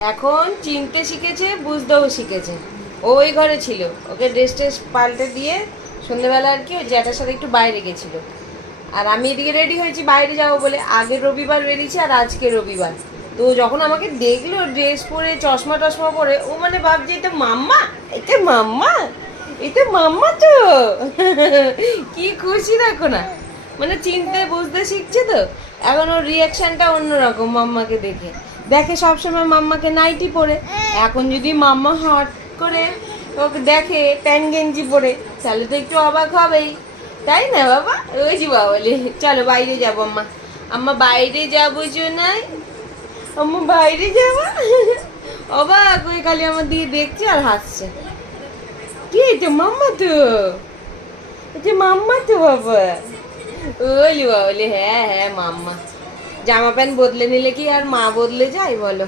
এখন চিনতে শিখেছে, বুঝতেও শিখেছে। ও ওই ঘরে ছিল, ওকে ড্রেস ট্রেস পাল্টে দিয়ে সন্ধ্যেবেলা আর কি ওই জ্যাঠার সাথে একটু বাইরে গেছিলো। আর আমি এদিকে রেডি হয়েছি বাইরে যাবো বলে, আগের রবিবার বেরিয়েছি আর আজকে রবিবার। তো যখন আমাকে দেখলো ড্রেস পরে চশমা টশমা পরে, ও মানে ভাবছে এটা মাম্মা, এটা মাম্মা, এটা মাম্মা তো কি খুশি দেখো না, মানে চিনতে বুঝতে শিখছে তো। এখন ওর রিয়াকশনটা অন্যরকম মাম্মাকে দেখে। দেখে সবসময় মাম্মাকে নাইটি পরে, এখন যদি মাম্মা হট করে ওকে দেখে প্যান্ট গেঞ্জি পরে, তাহলে তো একটু অবাক হবেই, তাই না বাবা? ওই যে বাবা বলে চলো বাইরে যাবো আম্মা, আম্মা বাইরে যাবো নাই, আম্মা বাইরে যাবো। অবাক ওই খালি আমার দিকে দেখছে আর হাসছে। কি এটা মাম্মা তো, এটা মাম্মা তো বাবা। ওলি বাবা বলে হ্যাঁ হ্যাঁ মাম্মা। জামা প্যান্ট বদলে নিলে কি আর মা বদলে যায় বলো?